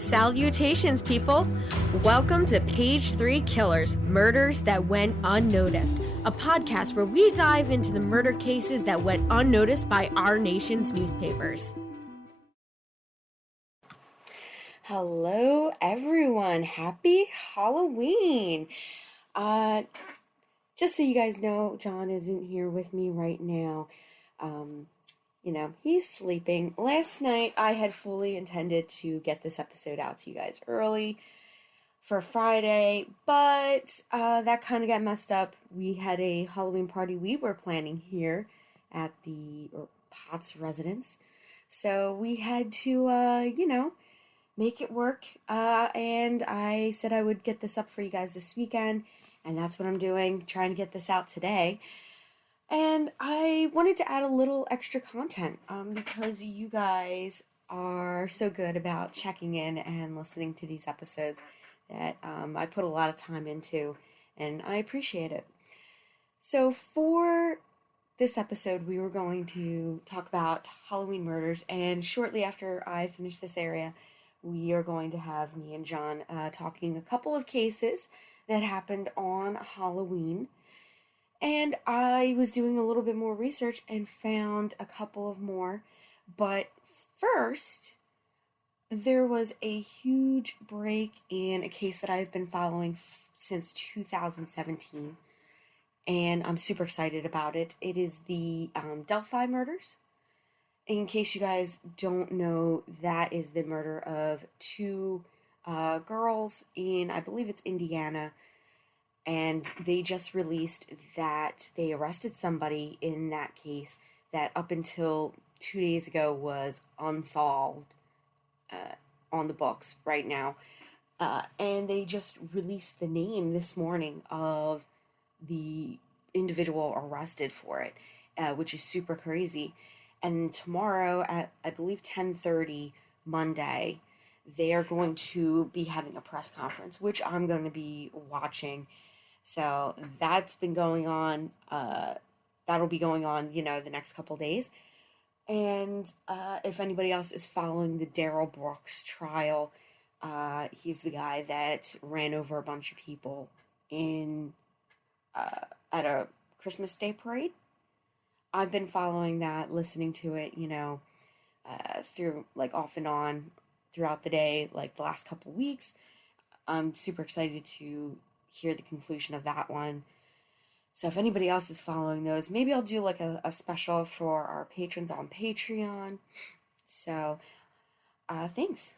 Salutations, people! Welcome to Page 3 Killers, Murders That Went Unnoticed, a podcast where we dive into the murder cases that went unnoticed by our nation's newspapers. Hello, everyone. Happy Halloween! Just so you guys know, John isn't here with me right now. He's sleeping. Last night, I had fully intended to get this episode out to you guys early for Friday, but that kind of got messed up. We had a Halloween party we were planning here at the Potts residence, so we had to, make it work, and I said I would get this up for you guys this weekend, and that's what I'm doing, trying to get this out today. And I wanted to add a little extra content because you guys are so good about checking in and listening to these episodes that I put a lot of time into, and I appreciate it. So for this episode, we were going to talk about Halloween murders, and shortly after I finish this area, we are going to have me and John talking a couple of cases that happened on Halloween. And I was doing a little bit more research and found a couple of more. But first, there was a huge break in a case that I've been following since 2017. And I'm super excited about it. It is the Delphi murders. In case you guys don't know, that is the murder of two girls in, I believe it's Indiana. And they just released that they arrested somebody in that case that up until 2 days ago was unsolved on the books right now. And they just released the name this morning of the individual arrested for it, which is super crazy. And tomorrow at, I believe, 10:30 Monday, they are going to be having a press conference, which I'm going to be watching. So that's been going on. That'll be going on, the next couple days. And if anybody else is following the Daryl Brooks trial, he's the guy that ran over a bunch of people at a Christmas Day parade. I've been following that, listening to it, through off and on throughout the day, the last couple weeks. I'm super excited to hear the conclusion of that one. So if anybody else is following those, maybe I'll do a special for our patrons on Patreon. So thanks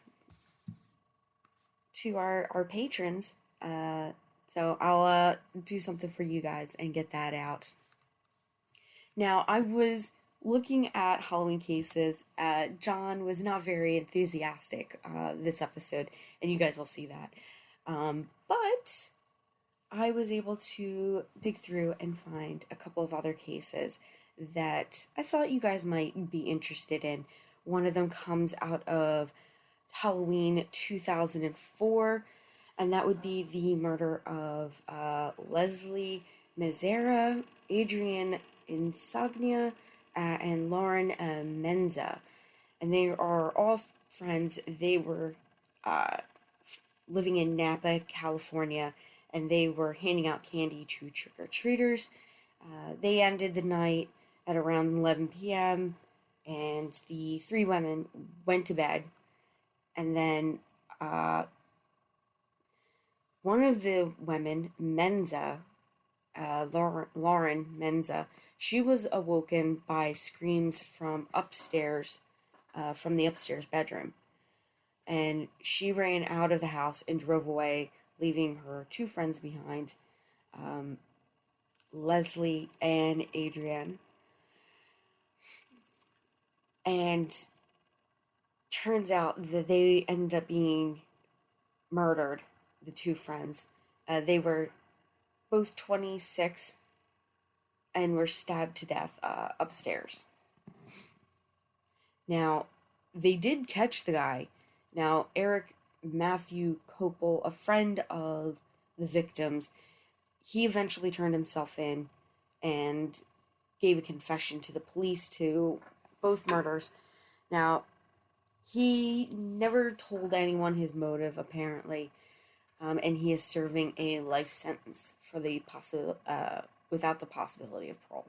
to our patrons. So I'll do something for you guys and get that out. Now, I was looking at Halloween cases. John was not very enthusiastic this episode, and you guys will see that. But I was able to dig through and find a couple of other cases that I thought you guys might be interested in. One of them comes out of Halloween 2004, and that would be the murder of Leslie Mazzara, Adrian Insognia, and Lauren Menza. And they are all friends. They were living in Napa, California, and they were handing out candy to trick-or-treaters. They ended the night at around 11 p.m., and the three women went to bed. And then one of the women, Menza, Lauren Menza, she was awoken by screams from upstairs, from the upstairs bedroom. And she ran out of the house and drove away, leaving her two friends behind, Leslie and Adrienne. And turns out that they ended up being murdered, the two friends. They were both 26 and were stabbed to death upstairs. Now, they did catch the guy. Now, Eric Matthew Copel, a friend of the victims, he eventually turned himself in and gave a confession to the police to both murders. Now, He never told anyone his motive, apparently, and he is serving a life sentence for the without the possibility of parole.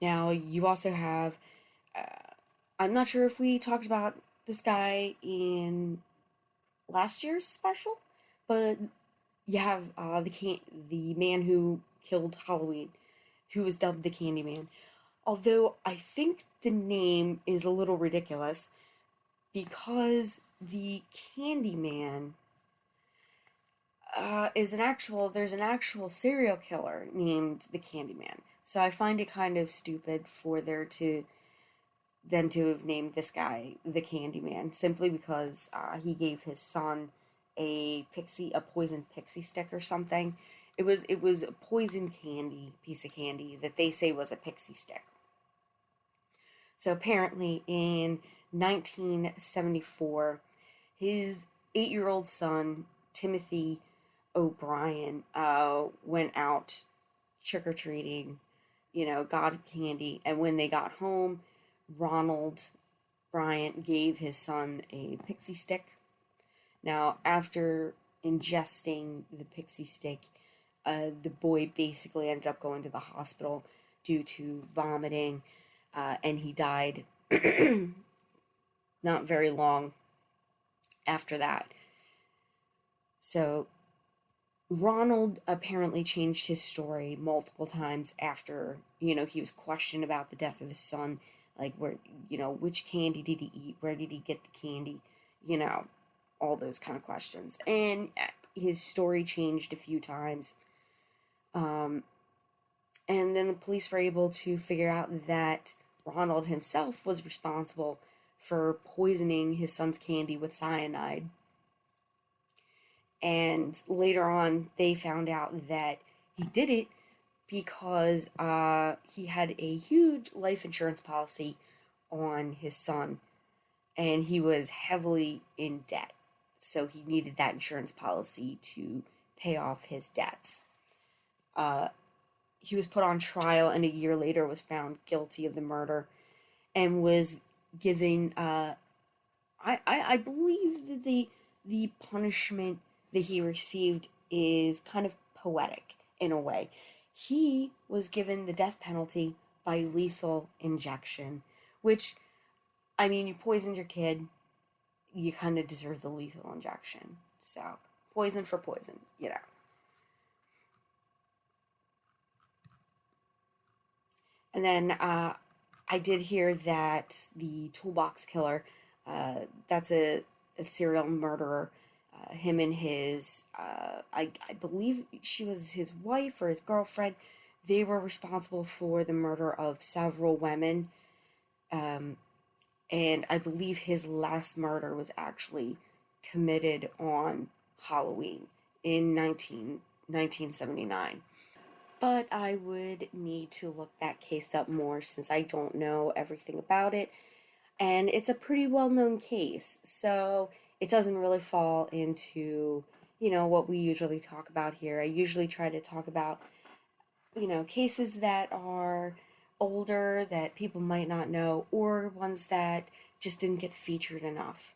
Now, you also have, uh, I'm not sure if we talked about this guy in last year's special, but you have the man who killed Halloween, who was dubbed the Candyman. Although I think the name is a little ridiculous because the Candyman is an actual there's an actual serial killer named the Candyman. So I find it kind of stupid for them to have named this guy the Candyman simply because he gave his son a poisoned pixie stick or something. It was a poison candy piece of candy that they say was a pixie stick. So apparently in 1974, his 8-year-old son Timothy O'Brien went out trick or treating, got candy, and when they got home, Ronald Bryant gave his son a pixie stick. Now, after ingesting the pixie stick, the boy basically ended up going to the hospital due to vomiting, and he died not very long after that. So, Ronald apparently changed his story multiple times after, he was questioned about the death of his son. Like, which candy did he eat? Where did he get the candy? You know, all those kind of questions. And his story changed a few times. Um, and then the police were able to figure out that Ronald himself was responsible for poisoning his son's candy with cyanide. And later on, they found out that he did it because he had a huge life insurance policy on his son, and he was heavily in debt. So he needed that insurance policy to pay off his debts. Uh, he was put on trial, and a year later was found guilty of the murder, and was given. I believe that the punishment that he received is kind of poetic in a way. He was given the death penalty by lethal injection, which, I mean, you poisoned your kid, you kind of deserve the lethal injection. So, poison for poison. And then I did hear that the toolbox killer, that's a serial murderer. Him and his, I believe she was his wife or his girlfriend, they were responsible for the murder of several women. Um, and I believe his last murder was actually committed on Halloween in 1979. But I would need to look that case up more since I don't know everything about it. And it's a pretty well known case, so it doesn't really fall into, what we usually talk about here. I usually try to talk about, cases that are older that people might not know, or ones that just didn't get featured enough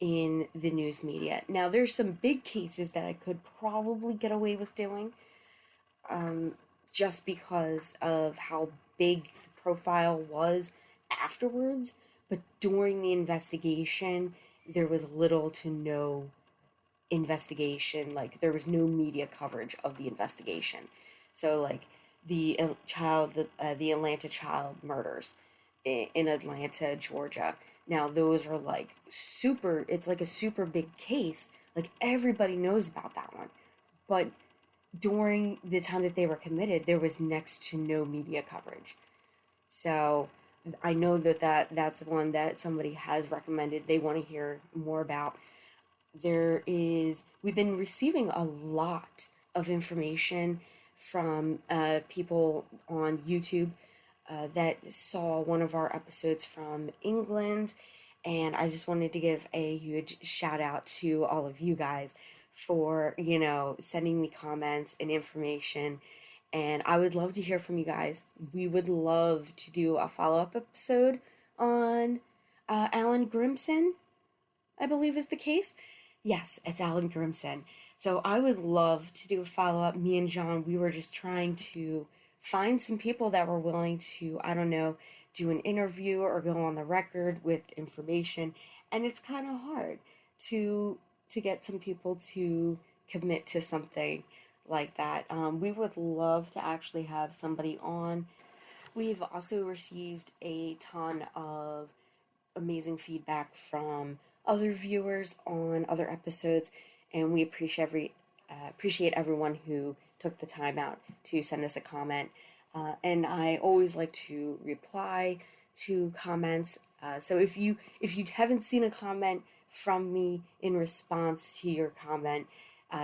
in the news media. Now, there's some big cases that I could probably get away with doing, um, just because of how big the profile was afterwards. But during the investigation, there was little to no investigation. Like, there was no media coverage of the investigation. So, like, the Atlanta child murders in Atlanta, Georgia. Now, those are like it's like a super big case. Like, everybody knows about that one. But during the time that they were committed, there was next to no media coverage. So I know that's one that somebody has recommended they want to hear more about. We've been receiving a lot of information from people on YouTube that saw one of our episodes from England, and I just wanted to give a huge shout out to all of you guys for, sending me comments and information. And I would love to hear from you guys. We would love to do a follow up episode on Alan Grimson, I believe is the case. Yes, it's Alan Grimson. So I would love to do a follow up. Me and John, we were just trying to find some people that were willing to, I don't know, do an interview or go on the record with information. And it's kind of hard to get some people to commit to something like that. We would love to actually have somebody on. We've also received a ton of amazing feedback from other viewers on other episodes, and we appreciate everyone who took the time out to send us a comment. And I always like to reply to comments. So if you haven't seen a comment from me in response to your comment,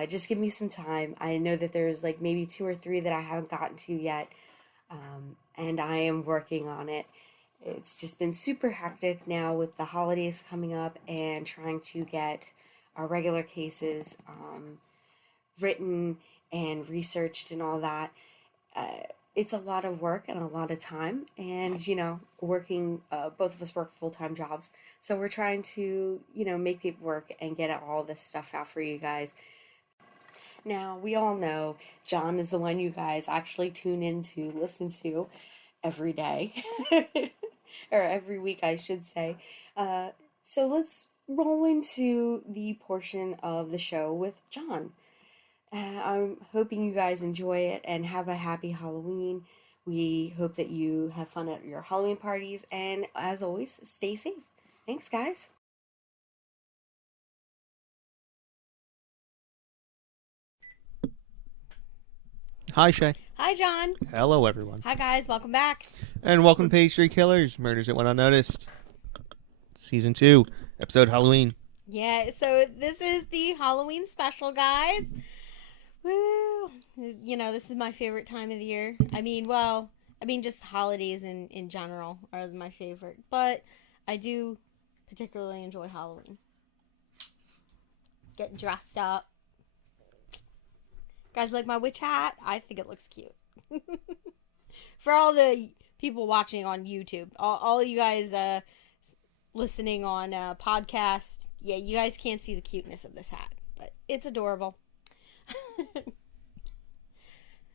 just give me some time. I know that there's like maybe 2 or 3 that I haven't gotten to yet, and I am working on it. It's just been super hectic now with the holidays coming up and trying to get our regular cases written and researched and all that. It's a lot of work and a lot of time, and working, both of us work full-time jobs, so we're trying to make it work and get all this stuff out for you guys. Now, we all know John is the one you guys actually tune in to listen to every day. Or every week, I should say. So let's roll into the portion of the show with John. I'm hoping you guys enjoy it and have a happy Halloween. We hope that you have fun at your Halloween parties, and as always, stay safe. Thanks, guys. Hi, Shay. Hi, John. Hello, everyone. Hi, guys. Welcome back. And welcome to Page 3 Killers, Murders that Went Unnoticed. Season 2, episode Halloween. Yeah, so this is the Halloween special, guys. Woo! This is my favorite time of the year. Just holidays in general are my favorite. But I do particularly enjoy Halloween. Getting dressed up. Guys, like my witch hat? I think it looks cute. For all the people watching on YouTube, all you guys listening on podcast, yeah, you guys can't see the cuteness of this hat, but it's adorable.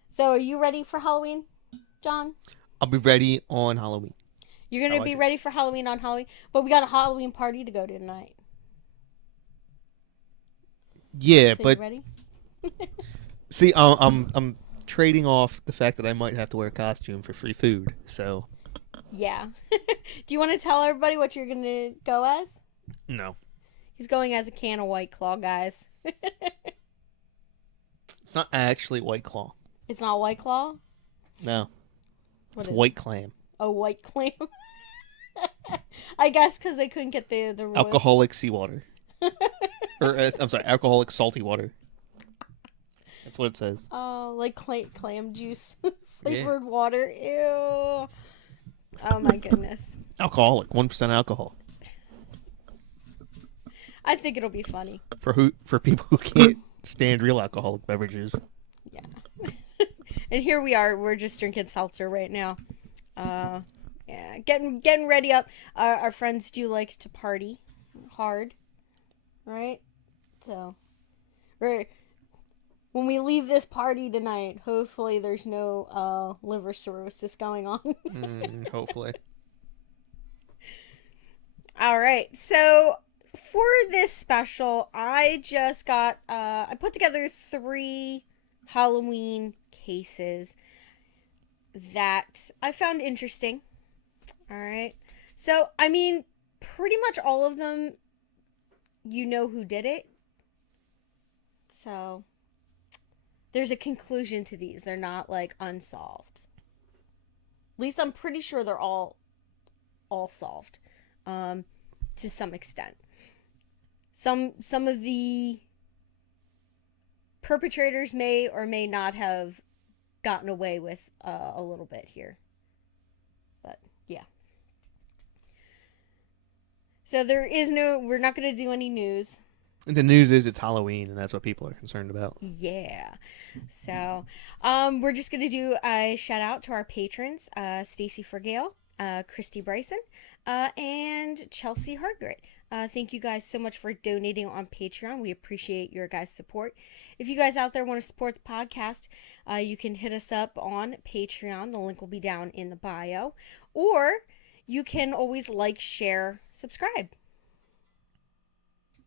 So, are you ready for Halloween, John? I'll be ready on Halloween. You're going to be ready for Halloween on Halloween? But we got a Halloween party to go to tonight. Yeah, so but... You ready? See, I'm trading off the fact that I might have to wear a costume for free food, so... Yeah. Do you want to tell everybody what you're going to go as? No. He's going as a can of White Claw, guys. It's not actually White Claw. It's not White Claw? No. What it's White Clam. Oh, White Clam. I guess because they couldn't get the rules. Alcoholic seawater. Or, I'm sorry, alcoholic salty water. That's what it says. Oh, like clam juice. Flavored water. Ew. Oh, my goodness. Alcoholic. 1% alcohol. I think it'll be funny. For people who can't stand real alcoholic beverages. Yeah. And here we are. We're just drinking seltzer right now. Yeah, getting ready up. Our friends do like to party hard, right? So, when we leave this party tonight, hopefully there's no liver cirrhosis going on. Hopefully. All right, so for this special, I just got I put together 3 Halloween cases that I found interesting. All right. So, pretty much all of them, you know who did it. So, there's a conclusion to these. They're not, unsolved. At least I'm pretty sure they're all solved, to some extent. Some of the perpetrators may or may not have gotten away with a little bit here. But, yeah. So we're not going to do any news. The news is it's Halloween, and that's what people are concerned about. Yeah. So, we're just going to do a shout out to our patrons, Stacey Fragale, Christy Bryson, and Chelsea Hargrett. Thank you guys so much for donating on Patreon. We appreciate your guys' support. If you guys out there want to support the podcast, you can hit us up on Patreon. The link will be down in the bio. Or you can always like, share, subscribe.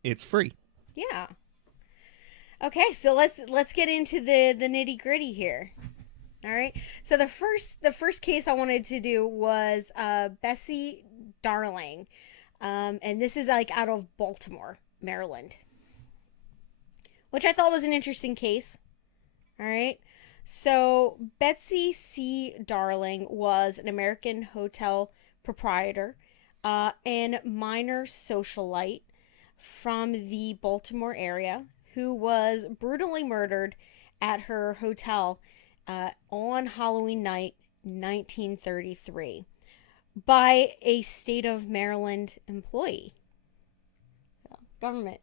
It's free. Yeah. Okay, so let's get into the nitty-gritty here. All right. So the first case I wanted to do was Bessie Darling. And this is like out of Baltimore, Maryland, which I thought was an interesting case. All right. So Betsy C. Darling was an American hotel proprietor and minor socialite from the Baltimore area who was brutally murdered at her hotel on Halloween night, 1933. By a state of Maryland employee. Government.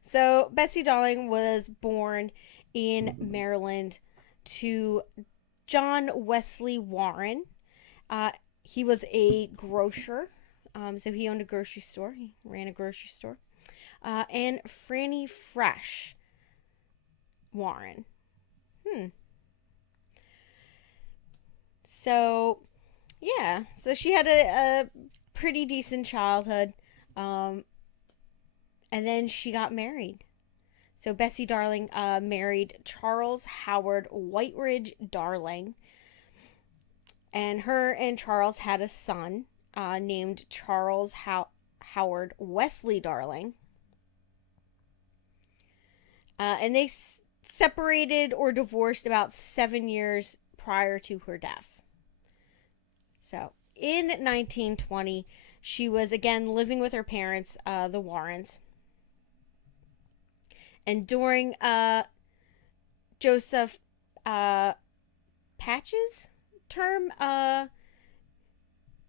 So, Betsy Darling was born in Maryland to John Wesley Warren. He was a grocer. So, he owned a grocery store. He ran a grocery store. And Franny Fresh Warren. So... yeah, so she had a pretty decent childhood, and then she got married. So Betsy Darling married Charles Howard Whiteridge Darling, and her and Charles had a son named Charles Howard Wesley Darling, and they separated or divorced about 7 years prior to her death. So, in 1920, she was again living with her parents, the Warrens. And during Joseph Patch's term,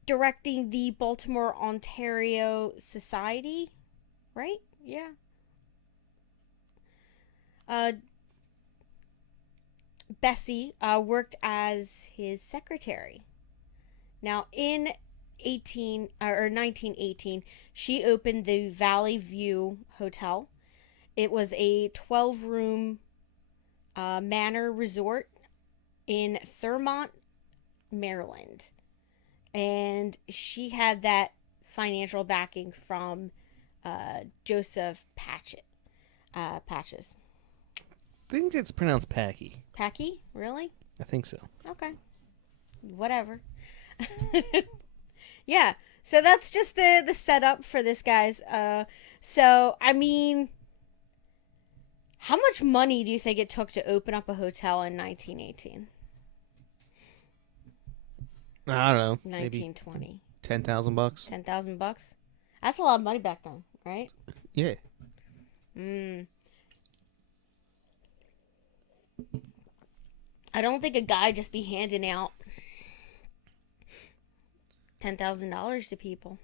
directing the Baltimore, Ontario Society, right? Yeah. Bessie worked as his secretary. Now, in 1918, she opened the Valley View Hotel. It was a 12-room manor resort in Thurmont, Maryland. And she had that financial backing from Joseph Patches. I think it's pronounced Packy. Packy? Really? I think so. Okay. Whatever. Yeah, so that's just the setup for this, guys. So I mean, how much money do you think it took to open up a hotel in 1918? I don't know. 1920. Maybe $10,000. $10,000. That's a lot of money back then, right? Yeah. I don't think a guy just be handing out $10,000 to people.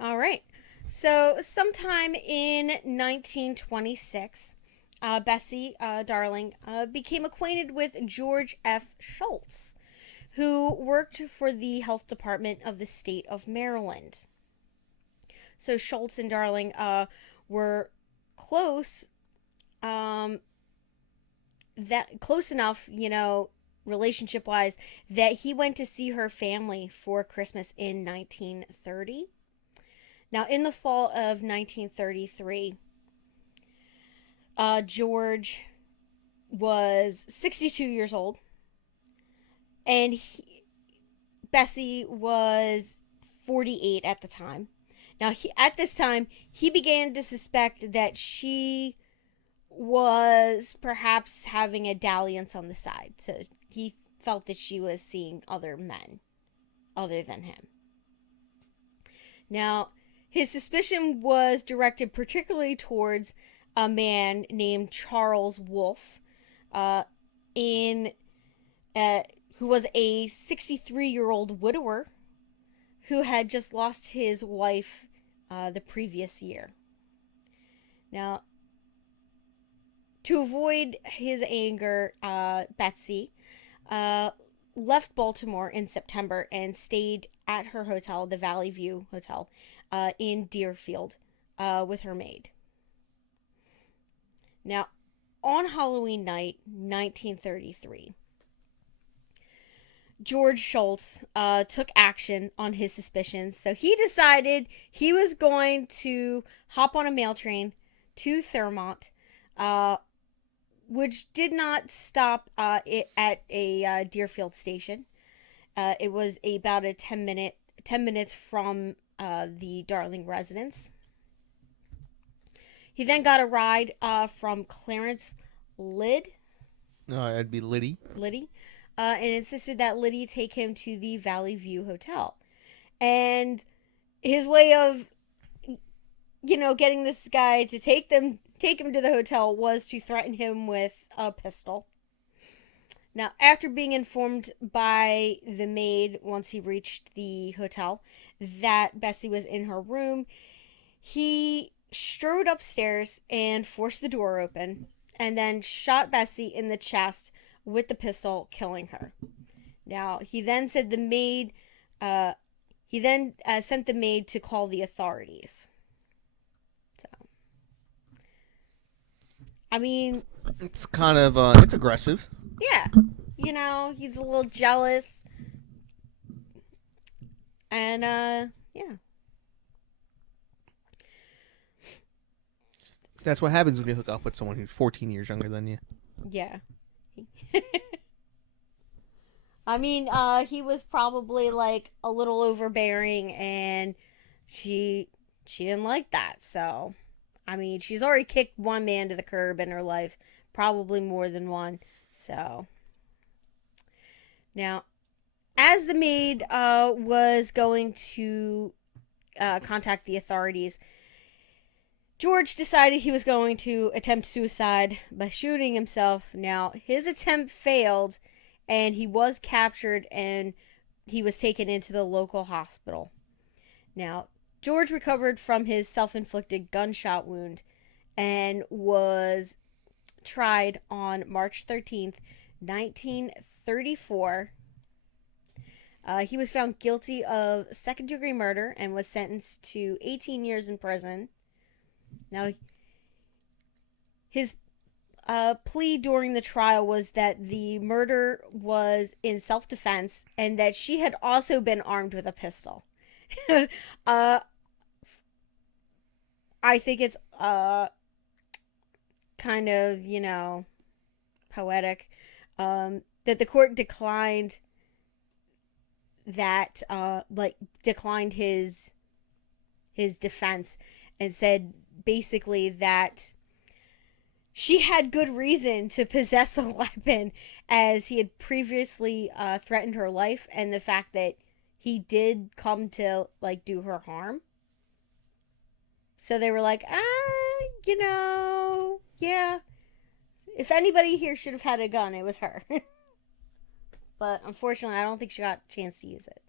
All right. So, sometime in 1926, Bessie Darling became acquainted with George F. Schultz, who worked for the health department of the state of Maryland. So, Schultz and Darling were close, close enough, relationship-wise, that he went to see her family for Christmas in 1930. Now, in the fall of 1933, George was 62 years old, and Bessie was 48 at the time. Now, at this time, he began to suspect that she was perhaps having a dalliance on the side. So he felt that she was seeing other men other than him. Now, his suspicion was directed particularly towards a man named Charles Wolfe, who was a 63-year-old widower who had just lost his wife the previous year. Now, to avoid his anger, Betsy left Baltimore in September and stayed at her hotel, the Valley View Hotel, in Deerfield, with her maid. Now, on Halloween night, 1933, George Schultz took action on his suspicions. So he decided he was going to hop on a mail train to Thurmont, which did not stop it at a Deerfield station. It was about a 10 minutes from the Darling residence. He then got a ride from Clarence Lyd. No, that'd be Liddy. And insisted that Liddy take him to the Valley View Hotel. And his way of, getting this guy to take him to the hotel was to threaten him with a pistol. Now, after being informed by the maid once he reached the hotel that Bessie was in her room, he strode upstairs and forced the door open and then shot Bessie in the chest with the pistol, killing her. Now, he then said the maid, sent the maid to call the authorities. So, I mean, It's kind of, it's aggressive. yeah, he's a little jealous. And, yeah. That's what happens when you hook up with someone who's 14 years younger than you. Yeah. I mean, he was probably like a little overbearing, and she didn't like that. So, I mean, she's already kicked one man to the curb in her life, probably more than one. So, now, as the maid was going to contact the authorities, George decided he was going to attempt suicide by shooting himself. Now, his attempt failed, and he was captured, and he was taken into the local hospital. Now, George recovered from his self-inflicted gunshot wound and was tried on March 13th, 1934. He was found guilty of second-degree murder and was sentenced to 18 years in prison. Now, his plea during the trial was that the murder was in self-defense and that she had also been armed with a pistol. I think it's kind of, poetic that the court declined that, declined his defense and said basically that she had good reason to possess a weapon, as he had previously threatened her life, and the fact that he did come to do her harm. So they were like, yeah, if anybody here should have had a gun, it was her. But unfortunately, I don't think she got a chance to use it.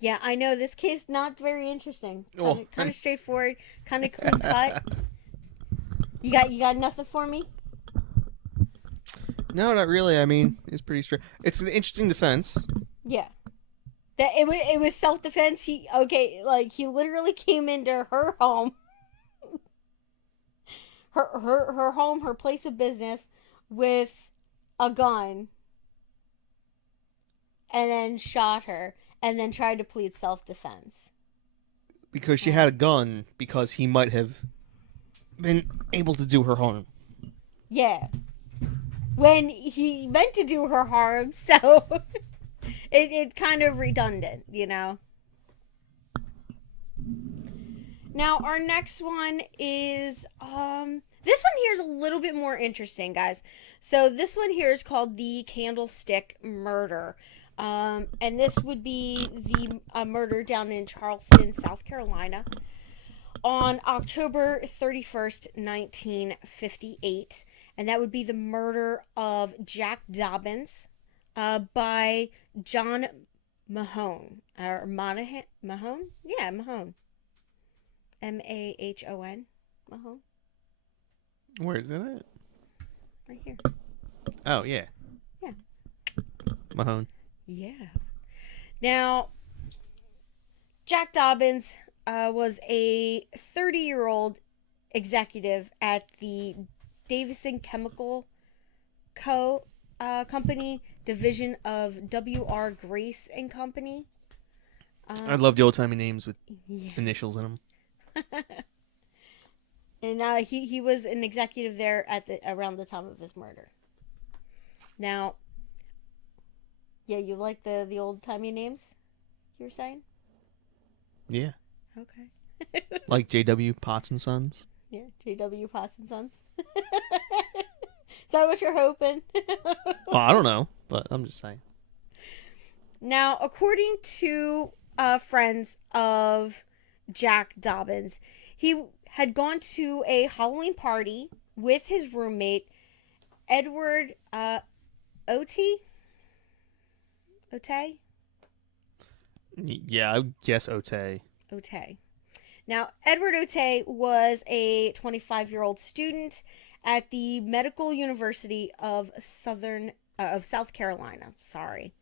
Yeah, I know this case not very interesting. Kind of straightforward, kind of clean cut. You got nothing for me? No, not really. I mean, it's pretty straight. It's an interesting defense. Yeah. That it was self-defense. He literally came into her home. Her home, her place of business, with a gun, and then shot her, and then tried to plead self-defense. Because she had a gun, because he might have been able to do her harm. Yeah. When he meant to do her harm, so it's kind of redundant, Now, our next one is, this one here is a little bit more interesting, guys. So this one here is called the Candlestick Murder. And this would be the murder down in Charleston, South Carolina, on October 31st, 1958. And that would be the murder of Jack Dobbins by John Mahone. Or Mahone? Yeah, Mahone. Mahon. Mahone. Where is it at? right here. Oh, yeah. Yeah. Mahone. Yeah. Now, Jack Dobbins was a 30-year-old executive at the Davison Chemical Company division of W.R. Grace and Company. I love the old-timey names with Yeah. initials in them. And he was an executive there at around the time of his murder. Now, yeah, you like the old timey names you were saying? Yeah. Okay. Like J.W. Potts and Sons. Yeah, J.W. Potts and Sons. Is that what you're hoping? Well, I don't know, but I'm just saying. Now, according to friends of Jack Dobbins, he had gone to a Halloween party with his roommate, Edward Otey? Otey? Yeah, I would guess Otey. Otey. Now, Edward Otey was a 25-year-old student at the Medical University of South Carolina. Sorry.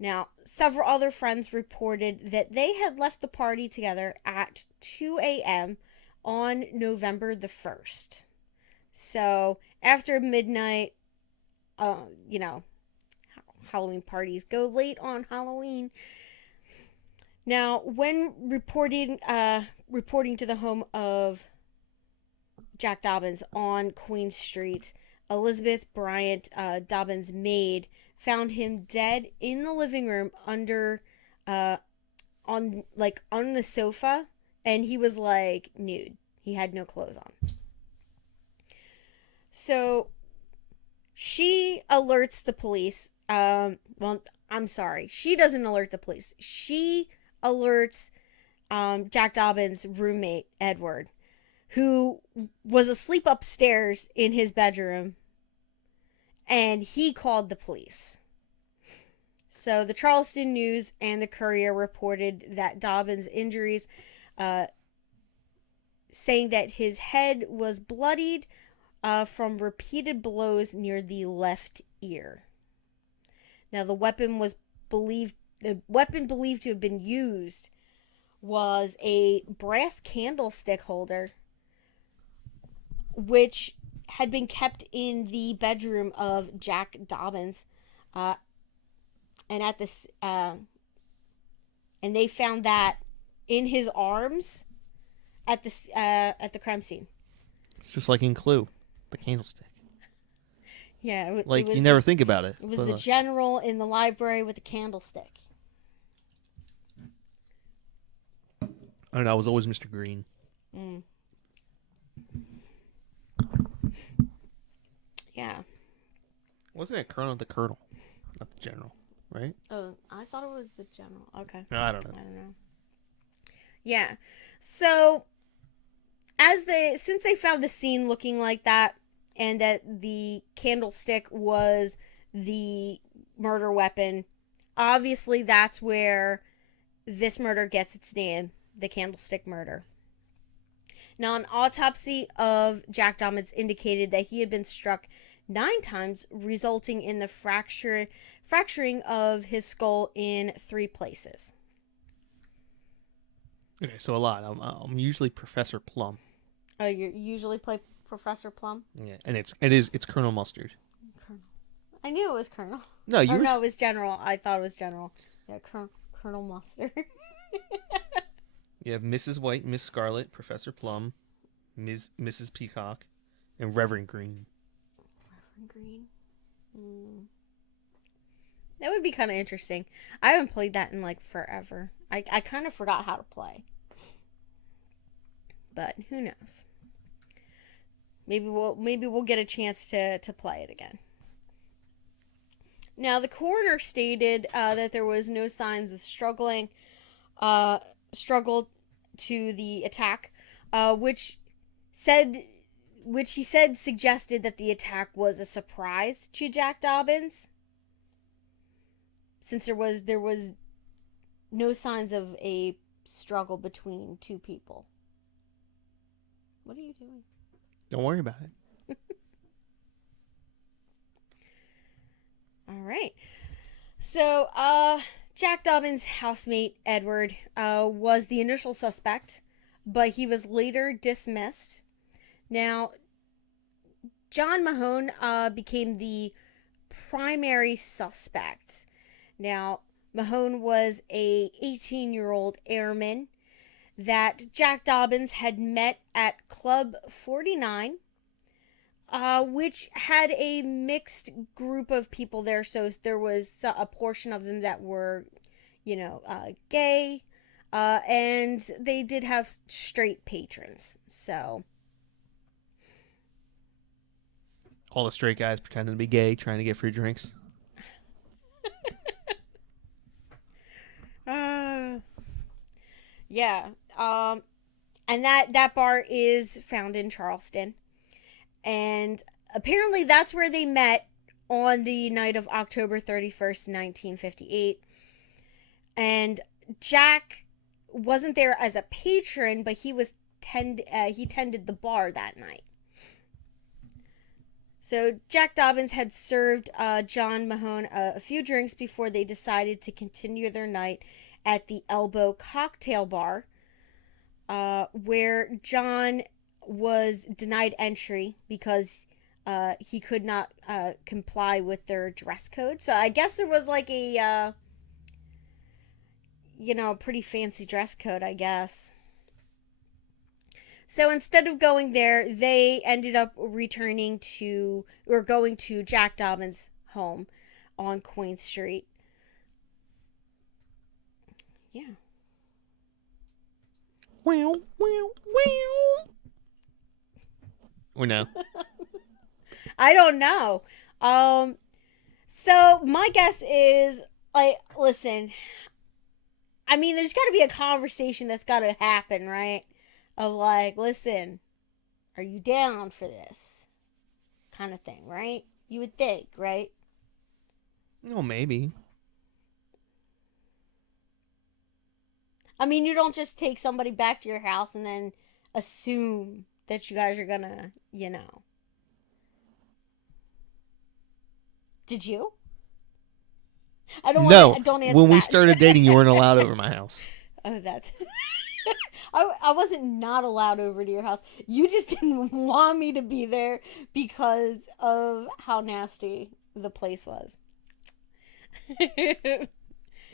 Now, several other friends reported that they had left the party together at 2 a.m. on November the 1st. So, after midnight, you know, Halloween parties go late on Halloween. Now, when reporting to the home of Jack Dobbins on Queen Street, Elizabeth Bryant, Dobbins' maid, found him dead in the living room under on the sofa, and he was like nude. He had no clothes on. So she alerts the police. Well, I'm sorry. She doesn't alert the police. She alerts Jack Dobbins' roommate, Edward, who was asleep upstairs in his bedroom, and he called the police. So the Charleston News and the Courier reported that Dobbins' injuries, saying that his head was bloodied from repeated blows near the left ear. Now, the weapon believed to have been used was a brass candlestick holder, which had been kept in the bedroom of Jack Dobbins, and they found that in his arms at the crime scene. It's just like in Clue, the candlestick. Yeah, you never think about it. It was the general in the library with the candlestick. I don't know. I was always Mr. Green. Mm. Yeah. Wasn't it Colonel the Colonel, not the General, right? Oh, I thought it was the general. Okay. No, I don't know. Yeah. So, since they found the scene looking like that, and that the candlestick was the murder weapon, obviously that's where this murder gets its name, the candlestick murder. Now, an autopsy of Jack Dobbins indicated that he had been struck 9 times, resulting in the fracturing of his skull in 3 places. Okay, so a lot. I'm usually Professor Plum. Oh, you usually play Professor Plum? Yeah, and it's Colonel Mustard. Colonel. I knew it was Colonel. No, no, it was General. I thought it was General. Yeah, Colonel Mustard. You have Mrs. White, Miss Scarlet, Professor Plum, Mrs. Peacock, and Reverend Green. Reverend Green? That would be kind of interesting. I haven't played that in forever. I kind of forgot how to play. But who knows? Maybe we'll get a chance to play it again. Now, the coroner stated that there was no signs of struggle to the attack, which he said suggested that the attack was a surprise to Jack Dobbins, since there was no signs of a struggle between 2 people. What are you doing? Don't worry about it. All right. So, Jack Dobbins' housemate, Edward, was the initial suspect, but he was later dismissed. Now, John Mahone became the primary suspect. Now, Mahone was a 18-year-old airman that Jack Dobbins had met at Club 49, which had a mixed group of people there. So there was a portion of them that were, gay, and they did have straight patrons. So, All the straight guys pretending to be gay, trying to get free drinks. yeah. And that bar is found in Charleston. And apparently that's where they met on the night of October 31st, 1958. And Jack wasn't there as a patron, but he tended the bar that night. So Jack Dobbins had served John Mahone a few drinks before they decided to continue their night at the Elbow Cocktail Bar, where John was denied entry because he could not comply with their dress code. So I guess there was like a pretty fancy dress code, I guess. So instead of going there, they ended up going to Jack Dobbins' home on Queen Street. Yeah. Well. Or no? I don't know. So my guess is, listen, I mean, there's got to be a conversation that's got to happen, right? Of listen, are you down for this? Kind of thing, right? You would think, right? No, maybe. I mean, you don't just take somebody back to your house and then assume that you guys are gonna, Did you? I don't No. don't answer When we that. started dating, you weren't allowed over my house. Oh, that's... I wasn't not allowed over to your house. You just didn't want me to be there because of how nasty the place was.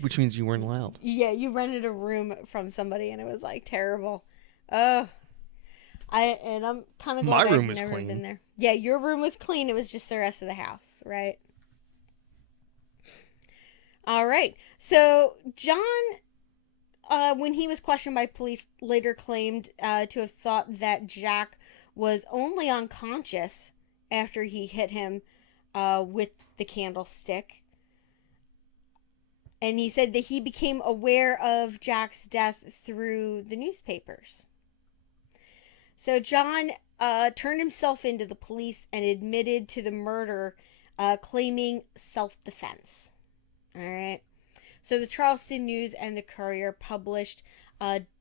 Which means you weren't allowed. Yeah, you rented a room from somebody and it was terrible. I'm kind of glad My room I've was never clean. been there. Yeah, your room was clean. It was just the rest of the house, right? All right. So John, when he was questioned by police, later claimed to have thought that Jack was only unconscious after he hit him with the candlestick. And he said that he became aware of Jack's death through the newspapers. So John turned himself into the police and admitted to the murder, claiming self-defense. All right. So the Charleston News and the Courier published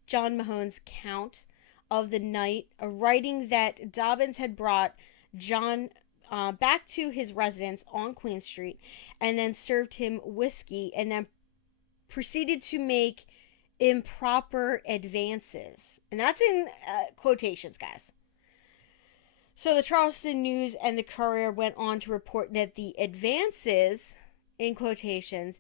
John Mahone's count of the night, writing that Dobbins had brought John back to his residence on Queen Street and then served him whiskey and then proceeded to make improper advances. And that's in quotations, guys. So the Charleston News and the Courier went on to report that the advances, in quotations,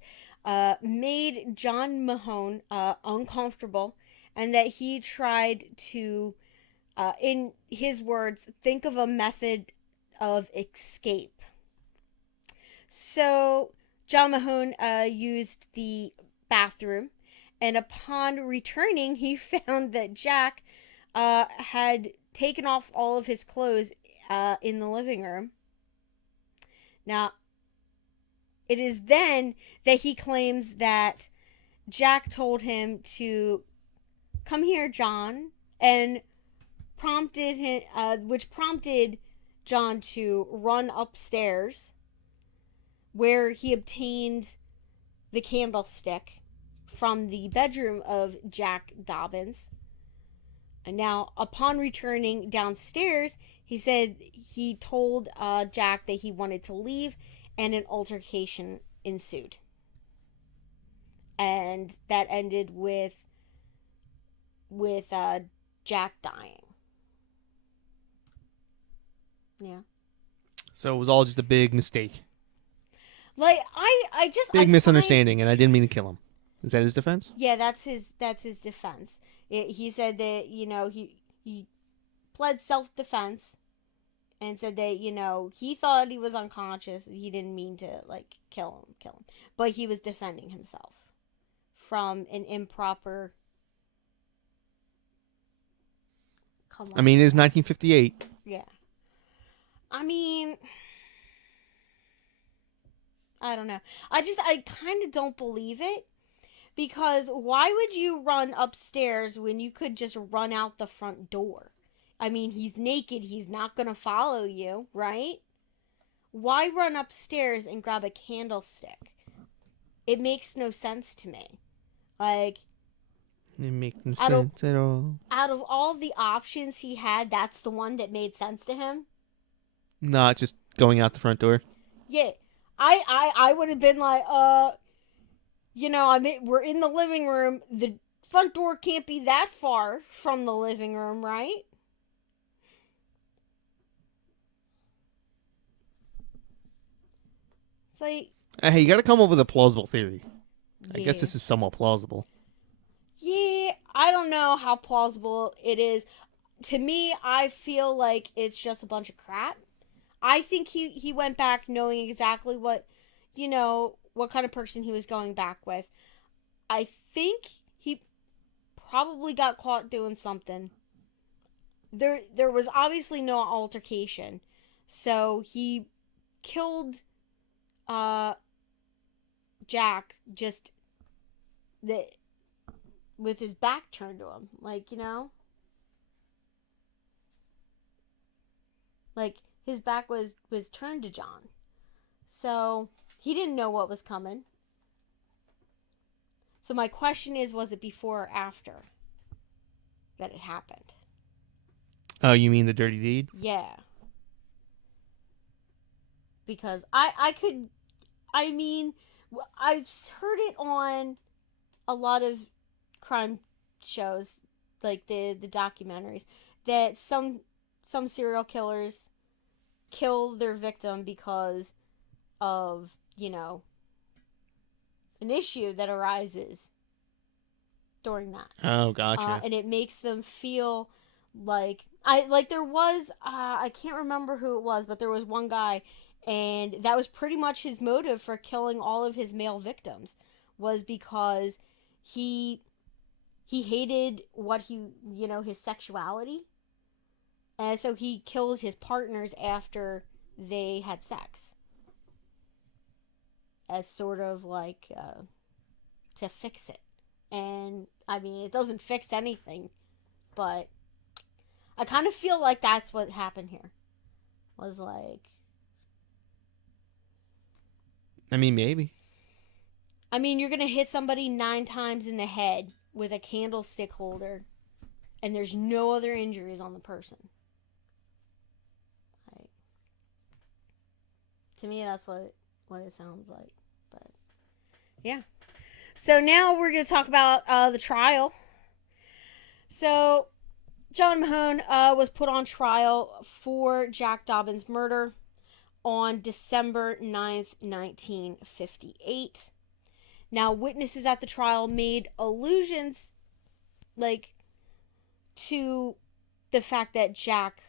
made John Mahone uncomfortable and that he tried to, in his words, think of a method of escape. So John Mahone used the bathroom, and upon returning, he found that Jack had taken off all of his clothes in the living room. Now, it is then that he claims that Jack told him to come here, John, and prompted him, which prompted John to run upstairs, where he obtained the candlestick from the bedroom of Jack Dobbins. And now, upon returning downstairs, he said he told Jack that he wanted to leave and an altercation ensued. And that ended with Jack dying. Yeah. So it was all just a big mistake. Like Big misunderstanding, and I didn't mean to kill him. Is that his defense? Yeah, that's his defense. He said that, he pled self-defense and said that, he thought he was unconscious. He didn't mean to, like, kill him. But he was defending himself from an improper... Come on. I mean, it is 1958. Yeah. I mean... I don't know. I kind of don't believe it. Because why would you run upstairs when you could just run out the front door? I mean, he's naked. He's not going to follow you, right? Why run upstairs and grab a candlestick? It makes no sense to me. Like, It makes no sense at all. Out of all the options he had, that's the one that made sense to him? Not just going out the front door. Yeah. I would have been like, we're in the living room. The front door can't be that far from the living room, right? It's like... Hey, you got to come up with a plausible theory. Yeah. I guess this is somewhat plausible. Yeah, I don't know how plausible it is. To me, I feel like it's just a bunch of crap. I think he went back knowing exactly what kind of person he was going back with. I think he probably got caught doing something. There was obviously no altercation. So he killed Jack just with his back turned to him. Like, like his back was turned to John. So he didn't know what was coming. So my question is, was it before or after that it happened? Oh, you mean the dirty deed? Yeah. Because I've heard it on a lot of crime shows, like the documentaries, that some serial killers kill their victim because of, an issue that arises during that. Oh, gotcha. And it makes them feel like there was I can't remember who it was, but there was one guy, and that was pretty much his motive for killing all of his male victims, was because he hated what his sexuality, and so he killed his partners after they had sex, as sort of like to fix it. And I mean, it doesn't fix anything, but I kind of feel like that's what happened here. Was like, I mean, maybe. I mean, you're gonna hit somebody 9 times in the head with a candlestick holder, and there's no other injuries on the person. Like, to me, that's what it sounds like. But yeah. So now we're gonna talk about the trial. So John Mahone was put on trial for Jack Dobbin's murder on December 9th, 1958. Now, witnesses at the trial made allusions, like, to the fact that Jack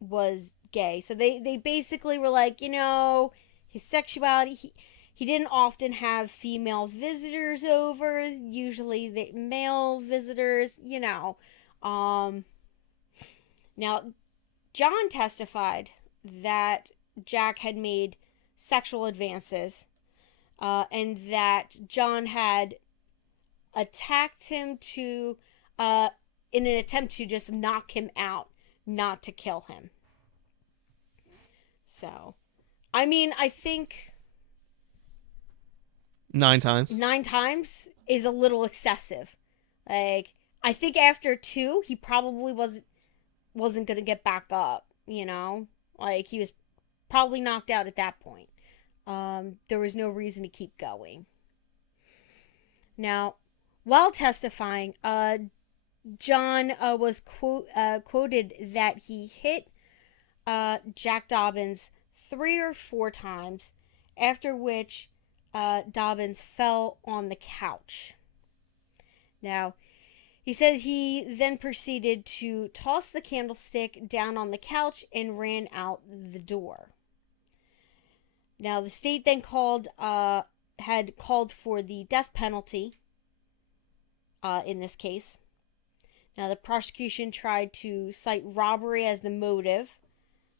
was gay. So they basically were like, his sexuality, he didn't often have female visitors over, usually the male visitors, Now, John testified that Jack had made sexual advances, and that John had attacked him in an attempt to just knock him out, not to kill him. So, I mean, I think 9 times. 9 times is a little excessive. Like, I think after 2, he probably wasn't going to get back up, Like, he was probably knocked out at that point. there was no reason to keep going. Now, while testifying, John was quoted that he hit Jack Dobbins 3 or 4 times, after which Dobbins fell on the couch. Now, he said he then proceeded to toss the candlestick down on the couch and ran out the door. Now, the state then had called for the death penalty in this case. Now, the prosecution tried to cite robbery as the motive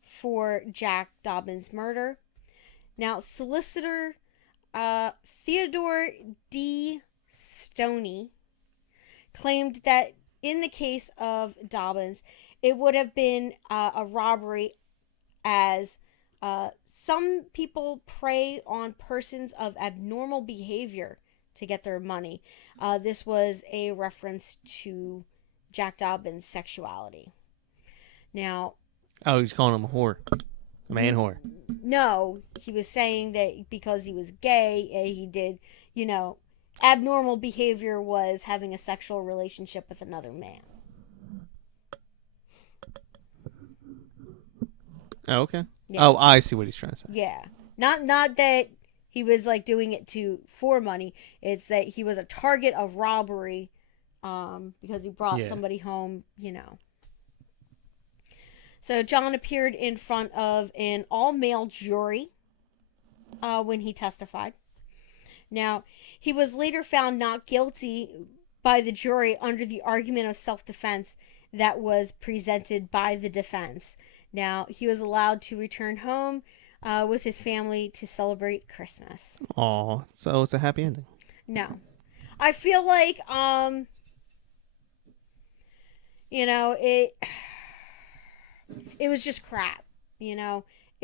for Jack Dobbins' murder. Now, solicitor Theodore D. Stoney claimed that in the case of Dobbins, it would have been a robbery, as some people prey on persons of abnormal behavior to get their money. This was a reference to Jack Dobbins' sexuality. Now, he's calling him a whore. A man whore. No, he was saying that because he was gay, he did, abnormal behavior was having a sexual relationship with another man. Oh, okay. Yeah. Oh, I see what he's trying to say. Yeah. Not that he was like doing it for money. It's that he was a target of robbery because he brought somebody home, So John appeared in front of an all-male jury when he testified. Now, he was later found not guilty by the jury under the argument of self-defense that was presented by the defense. Now, he was allowed to return home with his family to celebrate Christmas. Aw, so it's a happy ending. No. I feel like, it was just crap, It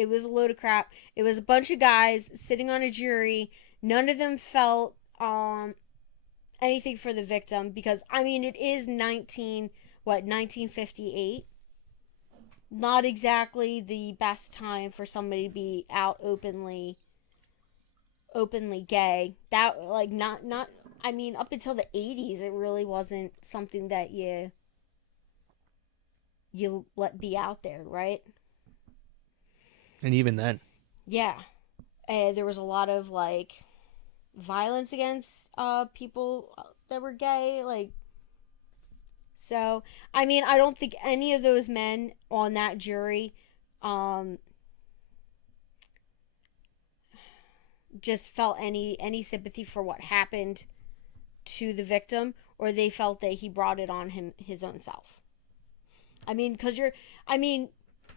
was a load of crap. It was a bunch of guys sitting on a jury. None of them felt anything for the victim because, it is 1958. Not exactly the best time for somebody to be out openly gay. That, not up until the 80s, it really wasn't something that you let be out there, right? And even then. Yeah. There was a lot of, violence against people that were gay, So, I don't think any of those men on that jury just felt any sympathy for what happened to the victim, or they felt that he brought it on his own self. Because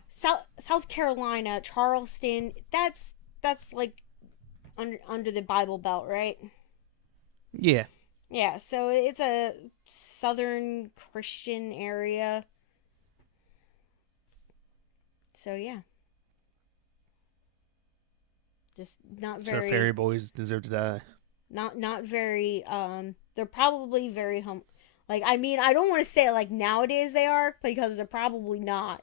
South Carolina, Charleston, that's under the Bible Belt, right? Yeah. Yeah, so it's a southern Christian area. So, yeah. Just not very... So fairy boys deserve to die. Not very, they're probably very I don't want to say it nowadays they are, because they're probably not.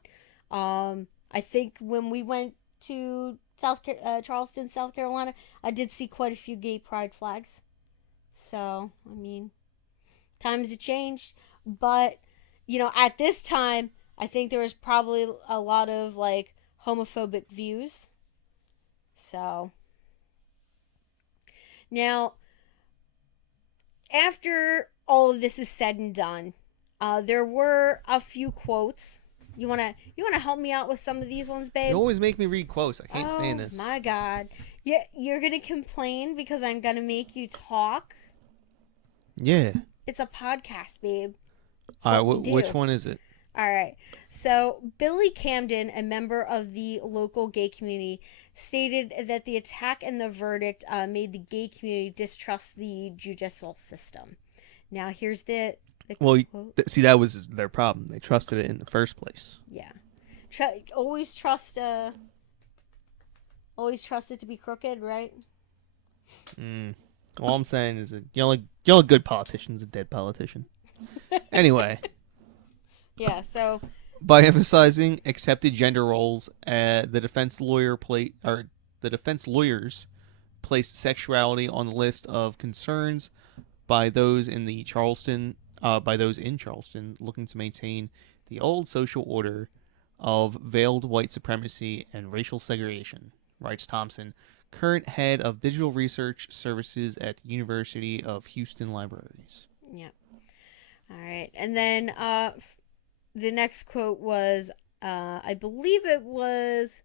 I think when we went to Charleston, South Carolina, I did see quite a few gay pride flags. So, times have changed. But, at this time, I think there was probably a lot of, homophobic views. So, now, after all of this is said and done, there were a few quotes. You wanna help me out with some of these ones, babe? You always make me read quotes. I can't stand this. Oh my God! Yeah, you're gonna complain because I'm gonna make you talk. Yeah. It's a podcast, babe. All right, which one is it? All right. So Billy Camden, a member of the local gay community, stated that the attack and the verdict made the gay community distrust the judicial system. Now, here's the quote. See, that was their problem. They trusted it in the first place. Yeah. Always trust it to be crooked, right? All I'm saying is that you're a good politician's a dead politician. Anyway. Yeah, so... By emphasizing accepted gender roles, the the defense lawyers placed sexuality on the list of concerns by those in Charleston looking to maintain the old social order of veiled white supremacy and racial segregation, writes Thompson, current head of digital research services at the University of Houston Libraries. Yeah. All right. And then the next quote was, I believe it was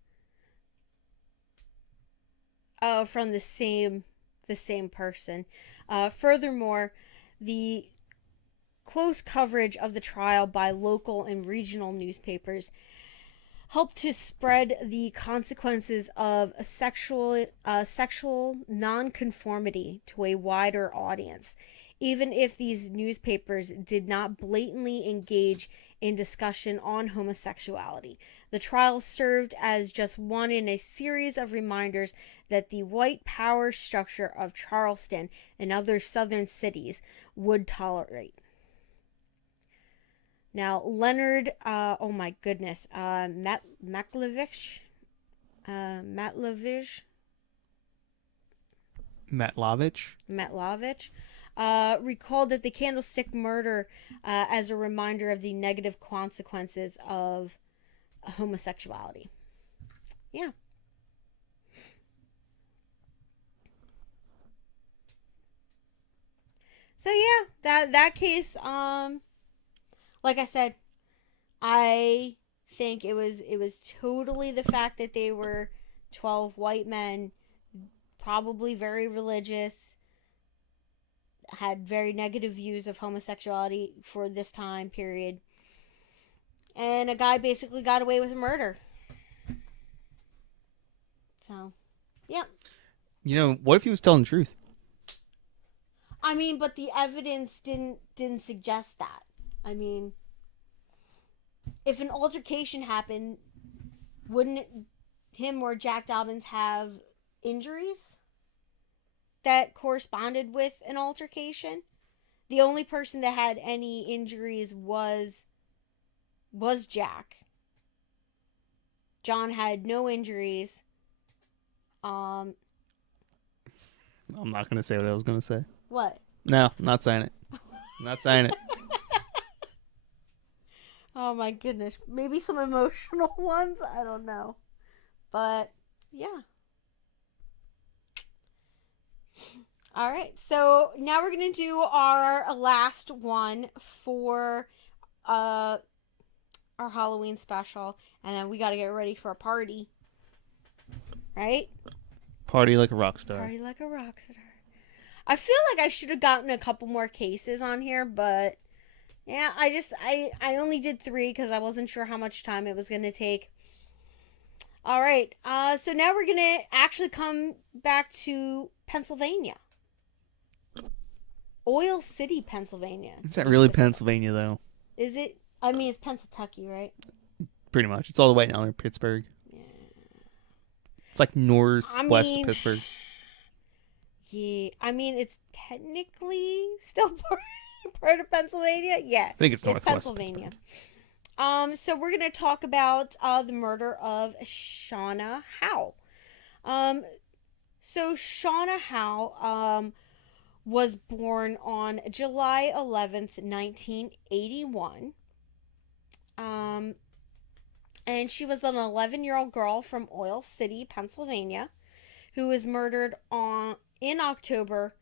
from the same person. Furthermore, the close coverage of the trial by local and regional newspapers helped to spread the consequences of sexual nonconformity to a wider audience, even if these newspapers did not blatantly engage in discussion on homosexuality. The trial served as just one in a series of reminders that the white power structure of Charleston and other southern cities would tolerate. Now, Leonard, Matlavich, recalled that the Candlestick murder as a reminder of the negative consequences of homosexuality. Yeah. So yeah, that case, like I said, I think it was totally the fact that they were 12 white men, probably very religious, had very negative views of homosexuality for this time period. And a guy basically got away with a murder. So, yeah. You know, what if he was telling the truth? I mean, but the evidence didn't suggest that. I mean, if an altercation happened, wouldn't him or Jack Dobbins have injuries that corresponded with an altercation? The only person that had any injuries was Jack. John had no injuries. I'm not going to say what I was going to say. What? No, I'm not saying it. I'm not saying it. Oh my goodness. Maybe some emotional ones? I don't know. But, yeah. Alright, so now we're going to do our last one for our Halloween special. And then we got to get ready for a party. Right? Party like a rock star. Party like a rock star. I feel like I should have gotten a couple more cases on here, but yeah, I only did 3 because I wasn't sure how much time it was going to take. All right, so now we're going to actually come back to Pennsylvania. Oil City, Pennsylvania. Is that really Pennsylvania, though? Is it? I mean, it's Pennsylvania, right? Pretty much. It's all the way down there, Pittsburgh. Yeah. It's like northwest of Pittsburgh. Yeah, I mean, it's technically still part of Pennsylvania. Yeah, I think it's northwest Pennsylvania. So we're gonna talk about the murder of Shauna Howe. So Shauna Howe was born on July 11th, 1981. And she was an 11-year-old girl from Oil City, Pennsylvania, who was murdered in October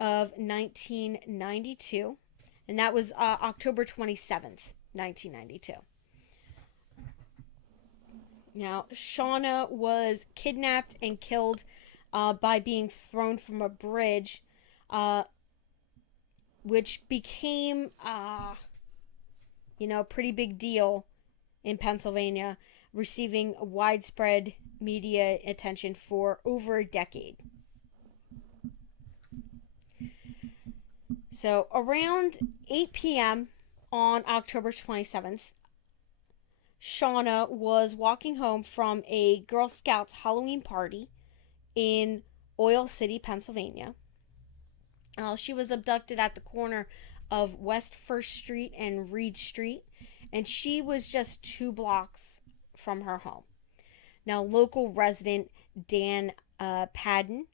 of 1992, and that was October 27th, 1992. Now, Shauna was kidnapped and killed by being thrown from a bridge, which became, a pretty big deal in Pennsylvania, receiving widespread media attention for over a decade. So around 8 p.m. on October 27th, Shauna was walking home from a Girl Scouts Halloween party in Oil City, Pennsylvania. She was abducted at the corner of West 1st Street and Reed Street, and she was just 2 blocks from her home. Now, local resident Dan Padden,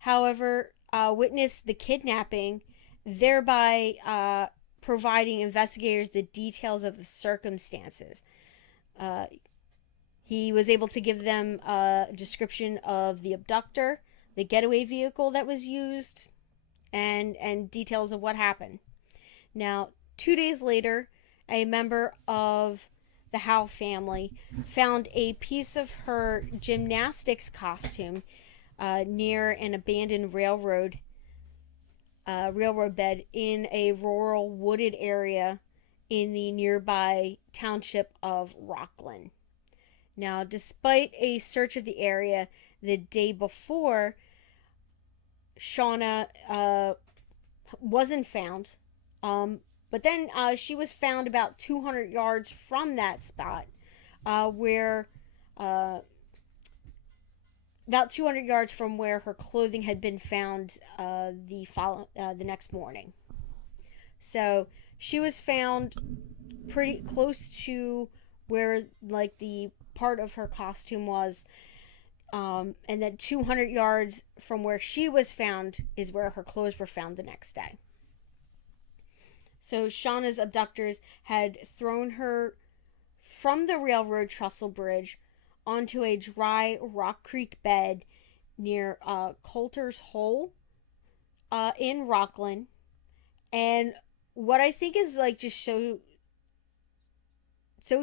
however, witnessed the kidnapping, thereby providing investigators the details of the circumstances. He was able to give them a description of the abductor, the getaway vehicle that was used, and details of what happened. Now, 2 days later, a member of the Howe family found a piece of her gymnastics costume near an abandoned railroad bed in a rural wooded area in the nearby township of Rockland. Now, despite a search of the area the day before, Shauna wasn't found. But then she was found about 200 yards from that spot, where about 200 yards from where her clothing had been found the next morning. So she was found pretty close to where like the part of her costume was, and then 200 yards from where she was found is where her clothes were found the next day. So Shauna's abductors had thrown her from the railroad trestle bridge onto a dry Rock Creek bed near Coulter's Hole in Rockland. And what I think is like just so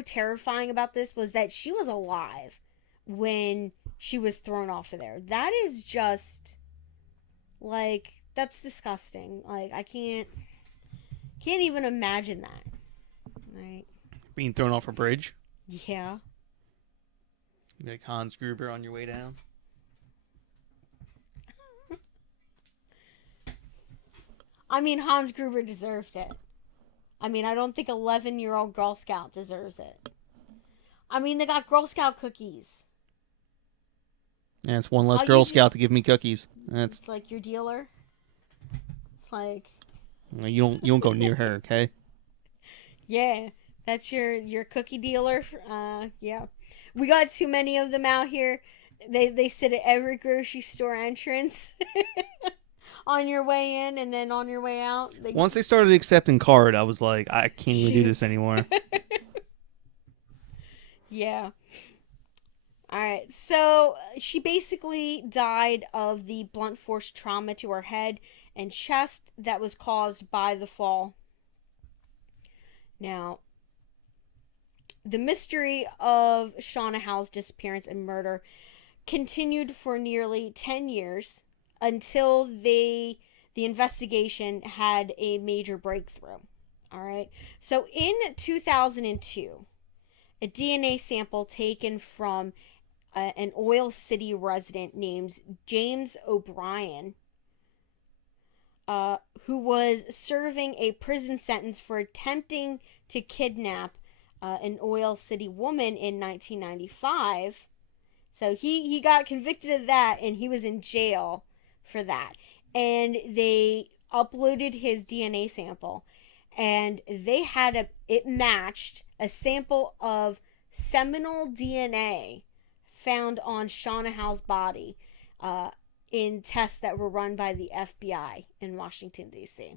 terrifying about this was that she was alive when she was thrown off of there. That is just like, that's disgusting. Like, I can't even imagine that. Right? Being thrown off a bridge. Yeah. You like Hans Gruber on your way down. I mean, Hans Gruber deserved it. I mean, I don't think 11-year-old Girl Scout deserves it. I mean, they got Girl Scout cookies. Yeah, it's one less Girl Scout to give me cookies. It's like your dealer. It's like, you don't go near her, okay? Yeah, that's your cookie dealer. Yeah, we got too many of them out here. They sit at every grocery store entrance. On your way in and then on your way out. Once they started accepting card, I was like, I can't even do this anymore. Yeah. All right. So she basically died of the blunt force trauma to her head and chest that was caused by the fall. Now, the mystery of Shauna Howe's disappearance and murder continued for nearly 10 years until the investigation had a major breakthrough. All right. So in 2002, a DNA sample taken from an Oil City resident named James O'Brien, who was serving a prison sentence for attempting to kidnap an Oil City woman in 1995. So he got convicted of that, and he was in jail for that. And they uploaded his DNA sample, and they had it matched a sample of seminal DNA found on Shauna Howe's body in tests that were run by the FBI in Washington, D.C.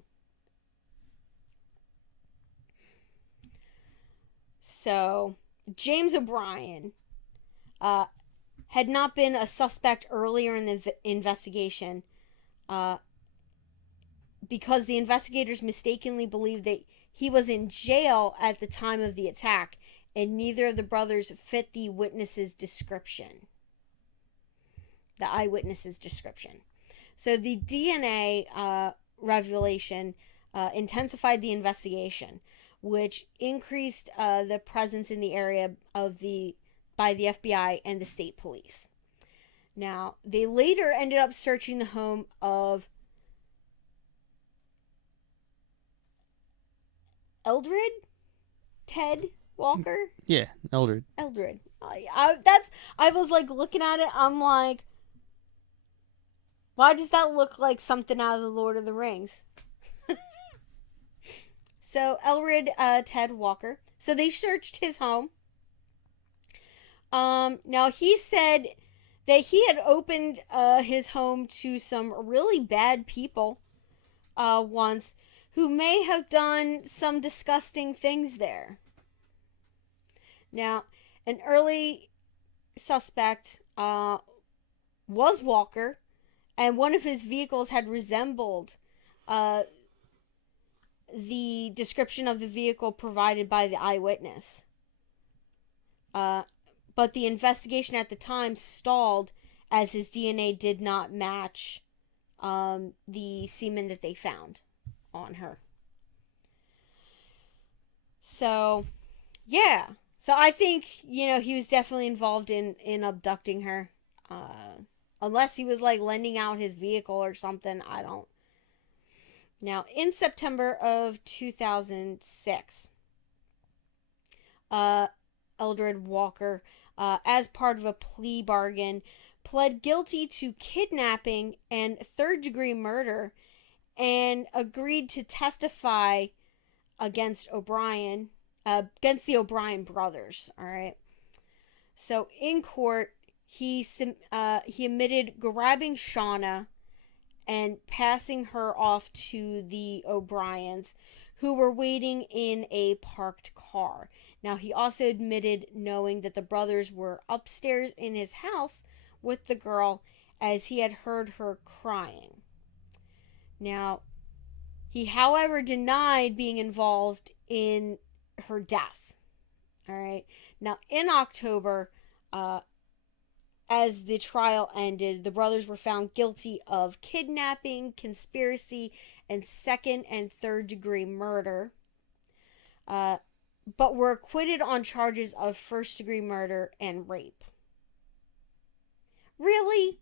So James O'Brien had not been a suspect earlier in the investigation because the investigators mistakenly believed that he was in jail at the time of the attack, and neither of the brothers fit the witness's description, the eyewitness's description. So the DNA revelation intensified the investigation, which increased the presence in the area by the FBI and the state police. Now, they later ended up searching the home of Eldred Ted Walker. Yeah, Eldred. I was like looking at it. I'm like, why does that look like something out of the Lord of the Rings? So Eldred Ted Walker. So they searched his home. Now he said that he had opened his home to some really bad people once who may have done some disgusting things there. Now, an early suspect was Walker, and one of his vehicles had resembled the description of the vehicle provided by the eyewitness. But the investigation at the time stalled as his DNA did not match the semen that they found on her. So, yeah. So I think, he was definitely involved in abducting her. Unless he was, like, lending out his vehicle or something. I don't. Now, in September of 2006, Eldred Walker, as part of a plea bargain, pled guilty to kidnapping and third-degree murder and agreed to testify against against the O'Brien brothers. All right. So in court, he admitted grabbing Shauna and passing her off to the O'Briens, who were waiting in a parked car. Now, he also admitted knowing that the brothers were upstairs in his house with the girl, as he had heard her crying. Now, he, however, denied being involved in her death. All right. Now, in October, as the trial ended, the brothers were found guilty of kidnapping, conspiracy, and second and third degree murder, but were acquitted on charges of first degree murder and rape. Really?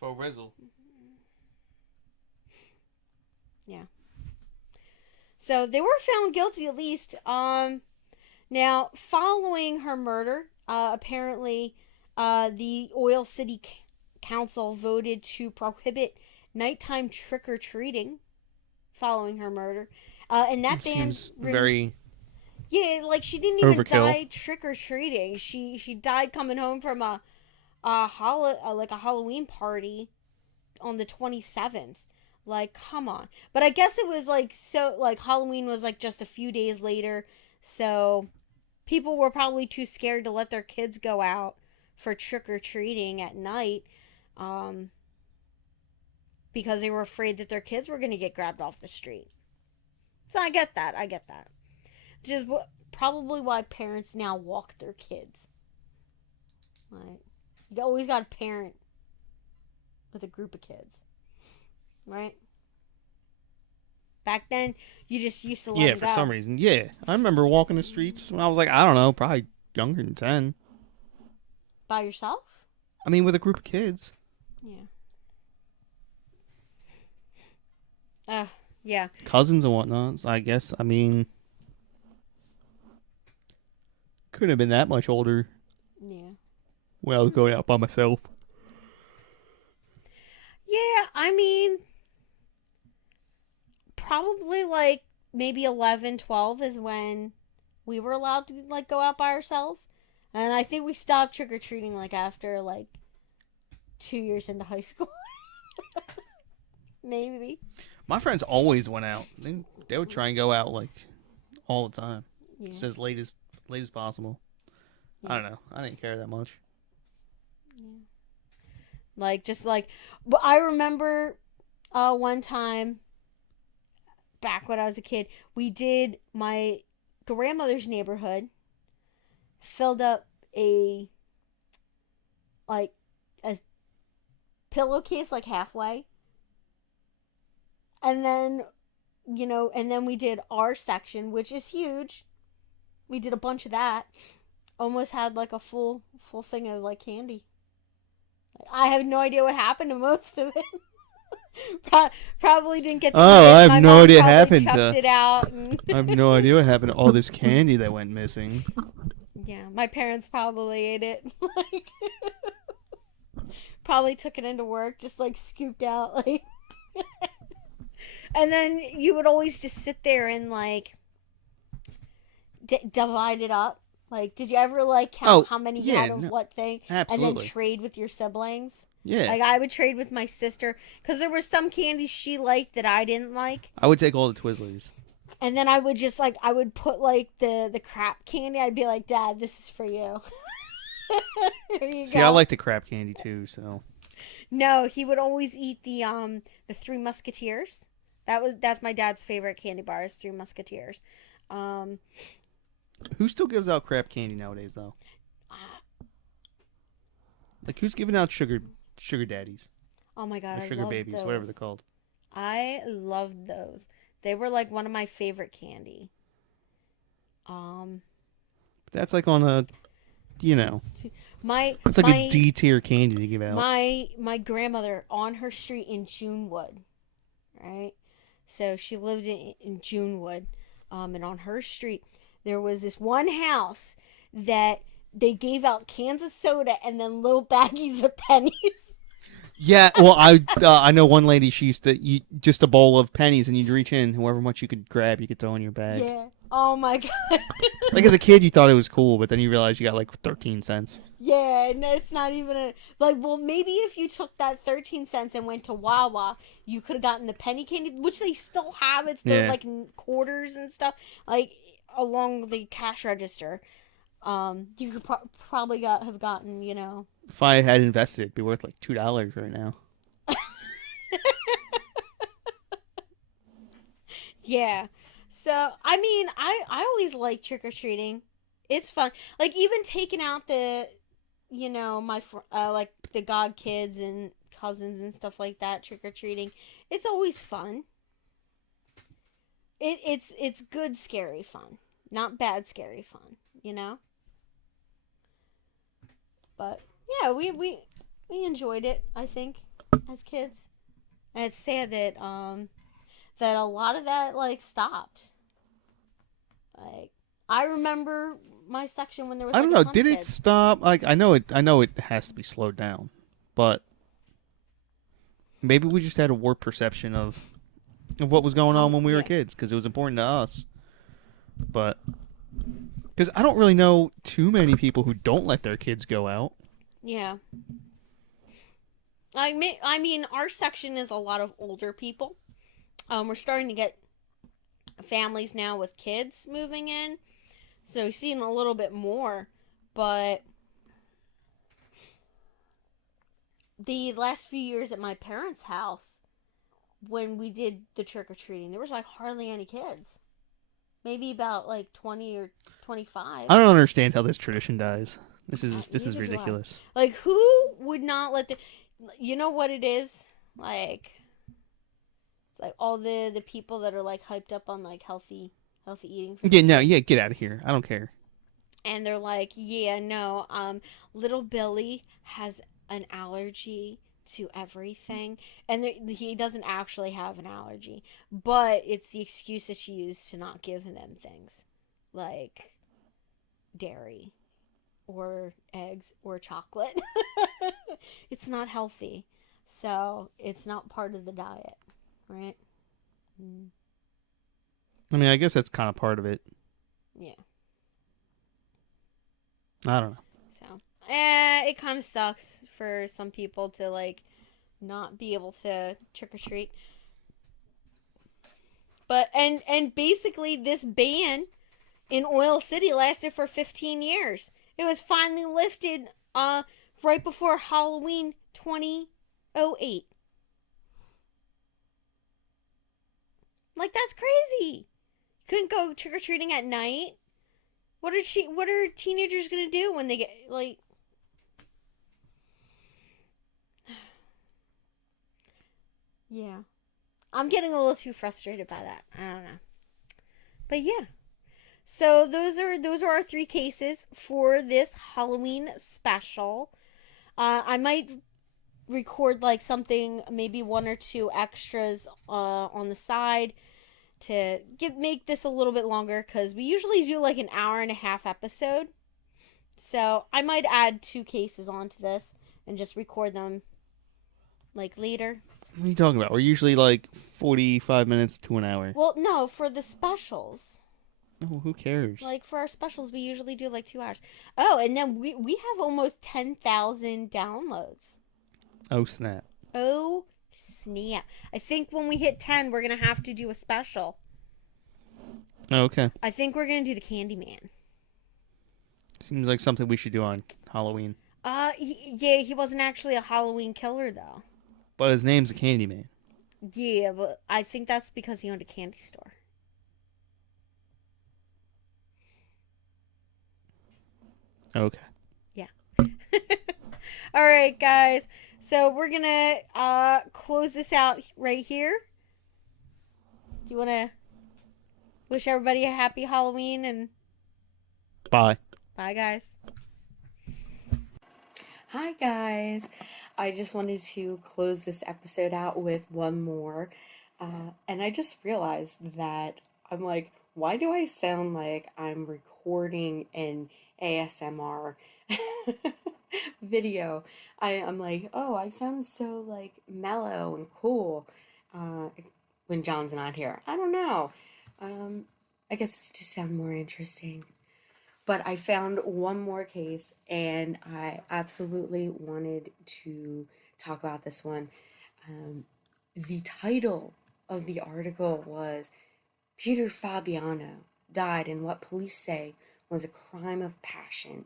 For Rizzle. Yeah. So they were found guilty at least. Now, following her murder, apparently, the Oil City Council voted to prohibit nighttime trick-or-treating following her murder. And that seems very... Yeah, like, she didn't even overkill. die trick-or-treating. She died coming home from a Halloween party on the 27th. Like, come on. But I guess it was, Halloween was, just a few days later, so people were probably too scared to let their kids go out for trick-or-treating at night, because they were afraid that their kids were going to get grabbed off the street. So I get that. Which is probably why parents now walk their kids. Like, you always got a parent with a group of kids. Right? Back then, you just used to let them go. Yeah, for some reason. Yeah. I remember walking the streets when I was I don't know, probably younger than 10. By yourself? I mean, with a group of kids. Yeah. Yeah. Cousins and whatnot, so I guess, couldn't have been that much older. Yeah. When I was going out by myself. Yeah, probably maybe 11, 12 is when we were allowed to go out by ourselves. And I think we stopped trick-or-treating after 2 years into high school. Maybe. My friends always went out. They would try and go out all the time. Yeah. Just as late as possible. Yeah. I don't know. I didn't care that much. Yeah. I remember one time back when I was a kid, we did my grandmother's neighborhood, filled up a pillowcase halfway, and then we did our section, which is huge. We did a bunch of that. Almost had a full thing of candy. I have no idea what happened to most of it. Probably didn't get to eat it. I have My no mom idea probably happened chucked to it out. I have no idea what happened to all this candy that went missing. Yeah, my parents probably ate it. Probably took it into work, just scooped out and then you would always just sit there and divide it up. Like, did you ever like Oh, count how many you yeah, had of no, what thing, and then absolutely. trade with your siblings? Yeah. Like, I would trade with my sister because there were some candies she liked that I didn't like, I would take all the Twizzlers. and then I would just like I would put like the crap candy. I'd be like, Dad, this is for you. Here you See, I go. like the crap candy too, so. No, he would always eat the Three Musketeers. That's my dad's favorite candy bars, Three Musketeers. Um, Who still gives out crap candy nowadays, though? Like, who's giving out sugar daddies? oh my god, Or I sugar loved babies, those. whatever they're called. I loved those. They were like one of my favorite candy. That's like on a, you know, My it's like a my D tier candy to give out. my grandmother on her street in Junewood, right? So she lived in Junewood, and on her street there was this one house that they gave out cans of soda and then little baggies of pennies. Yeah, well, I know one lady. She used to eat just a bowl of pennies, and you'd reach in, however much you could grab, you could throw in your bag. Yeah. Oh my god. Like as a kid, you thought it was cool, but then you realized you got like 13 cents. Yeah, no, it's not even a like. Well, maybe if you took that 13 cents and went to Wawa, you could have gotten the penny candy, which they still have. It's the Yeah. like quarters and stuff, like along the cash register. You could probably have gotten, If I had invested, it'd be worth like $2 right now. Yeah. So I mean, I always like trick or treating. It's fun. Like even taking out the, my like the god kids and cousins and stuff like that trick or treating. It's always fun. It's good scary fun, not bad scary fun. But yeah, we enjoyed it. I think as kids, and it's sad that a lot of that like stopped. Like I remember my section when there was I like don't a know. ton Did of it kids. stop? Like I know it has to be slowed down, but maybe we just had a warped perception of what was going on when we were Yeah. kids because it was important to us. But because I don't really know too many people who don't let their kids go out. Yeah. I mean, our section is a lot of older people. We're starting to get families now with kids moving in, so we've seen a little bit more. But the last few years at my parents' house, when we did the trick or treating, there was like hardly any kids. Maybe about like 20 or 25. I don't understand how this tradition dies. This is Neither do I. ridiculous. Like, who would not let the. You know what it is? Like, it's like all the people that are like hyped up on like healthy eating. Yeah, get out of here. I don't care. And they're like, yeah, no, little Billy has an allergy to everything. And he doesn't actually have an allergy. But it's the excuse that she used to not give them things. Like dairy. Or eggs or chocolate. It's not healthy. So it's not part of the diet. Right? I mean, I guess that's kind of part of it. Yeah. I don't know. So, it kind of sucks for some people to like not be able to trick or treat. But and basically this ban in Oil City lasted for 15 years. It was finally lifted right before Halloween 2008. Like that's crazy. Couldn't go trick or treating at night. What are teenagers gonna do when they get like? Yeah, I'm getting a little too frustrated by that. I don't know, but yeah. So those are our 3 cases for this Halloween special. I might record like something, maybe 1 or 2 extras on the side to make this a little bit longer because we usually do like an hour and a half episode. So I might add 2 cases onto this and just record them like later. What are you talking about? We're usually like 45 minutes to an hour. Well, no, for the specials. Oh, who cares? Like for our specials, we usually do like 2 hours. Oh, and then we have almost 10,000 downloads. Oh, snap. Oh snap! I think when we hit 10, we're gonna have to do a special. Okay. I think we're gonna do the Candyman. Seems like something we should do on Halloween. Yeah, he wasn't actually a Halloween killer though. But his name's a Candyman. Yeah, but I think that's because he owned a candy store. Okay. Yeah. All right, guys. So we're gonna close this out right here. Do you want to wish everybody a happy Halloween and Bye. bye, guys? Hi, guys. I just wanted to close this episode out with one more. And I just realized that I'm like, why do I sound like I'm recording an ASMR video? I'm like, oh, I sound so like mellow and cool when John's not here. I don't know. I guess it's to sound more interesting. But I found one more case and I absolutely wanted to talk about this one. The title of the article was Peter Fabiano died in what police say was a crime of passion.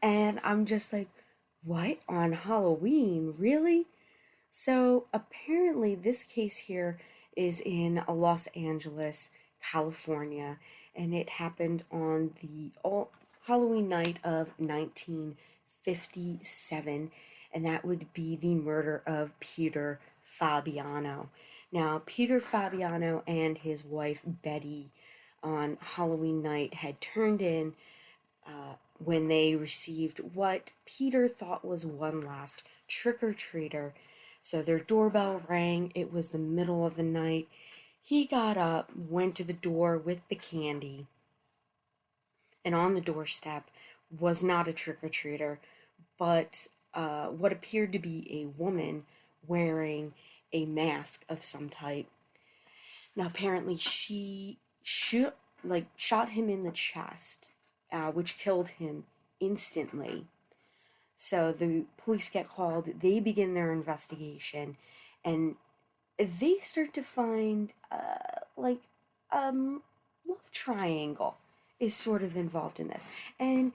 And I'm just like, what? On Halloween? Really? So apparently, this case here is in Los Angeles, California, and it happened on the Halloween night of 1957, and that would be the murder of Peter Fabiano. Now, Peter Fabiano and his wife Betty on Halloween night had turned in when they received what Peter thought was one last trick-or-treater. So their doorbell rang. It was the middle of the night. He got up, went to the door with the candy, and on the doorstep was not a trick-or-treater, but what appeared to be a woman wearing a mask of some type. Now, apparently, she shot him in the chest, which killed him instantly. So the police get called, they begin their investigation, and they start to find, love triangle is sort of involved in this. And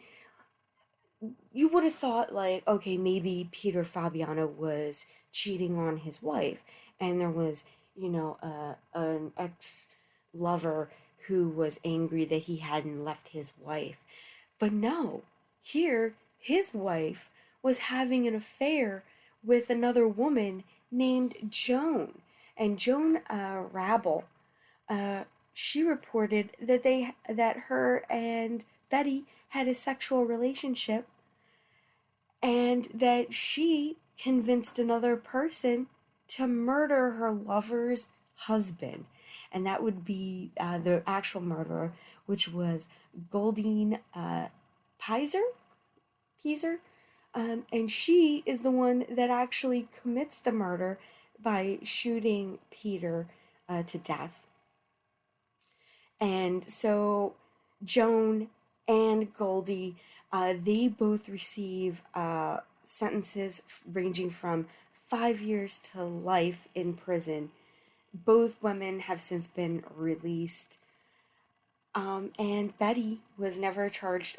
you would have thought, like, okay, maybe Peter Fabiano was cheating on his wife, and there was, an ex-lover who was angry that he hadn't left his wife. But no, here, his wife was having an affair with another woman named Joan. And Joan Rabel, she reported that her and Betty had a sexual relationship, and that she convinced another person to murder her lover's husband. And that would be the actual murderer, which was Goldine Pizer. And she is the one that actually commits the murder by shooting Peter to death. And so Joan and Goldie, they both receive sentences ranging from 5 years to life in prison. Both women have since been released. And Betty was never charged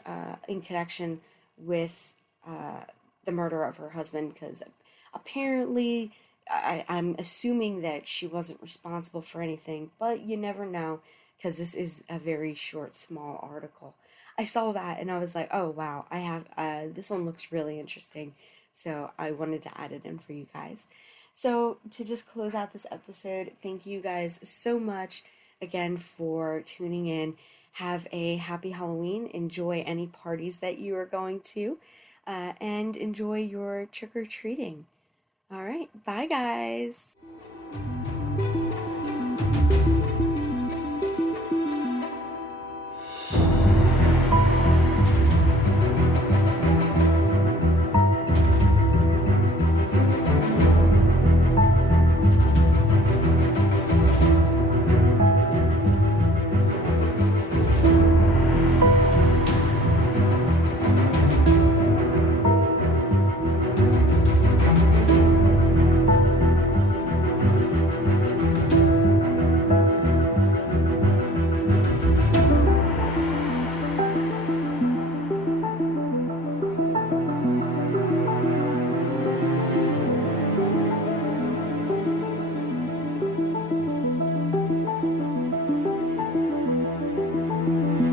in connection with the murder of her husband, because apparently, I'm assuming that she wasn't responsible for anything, but you never know, because this is a very short, small article. I saw that and I was like, oh wow, I have this one looks really interesting, so I wanted to add it in for you guys. So to just close out this episode, thank you guys so much again for tuning in. Have a happy Halloween. Enjoy any parties that you are going to, and enjoy your trick or treating. All right, bye guys.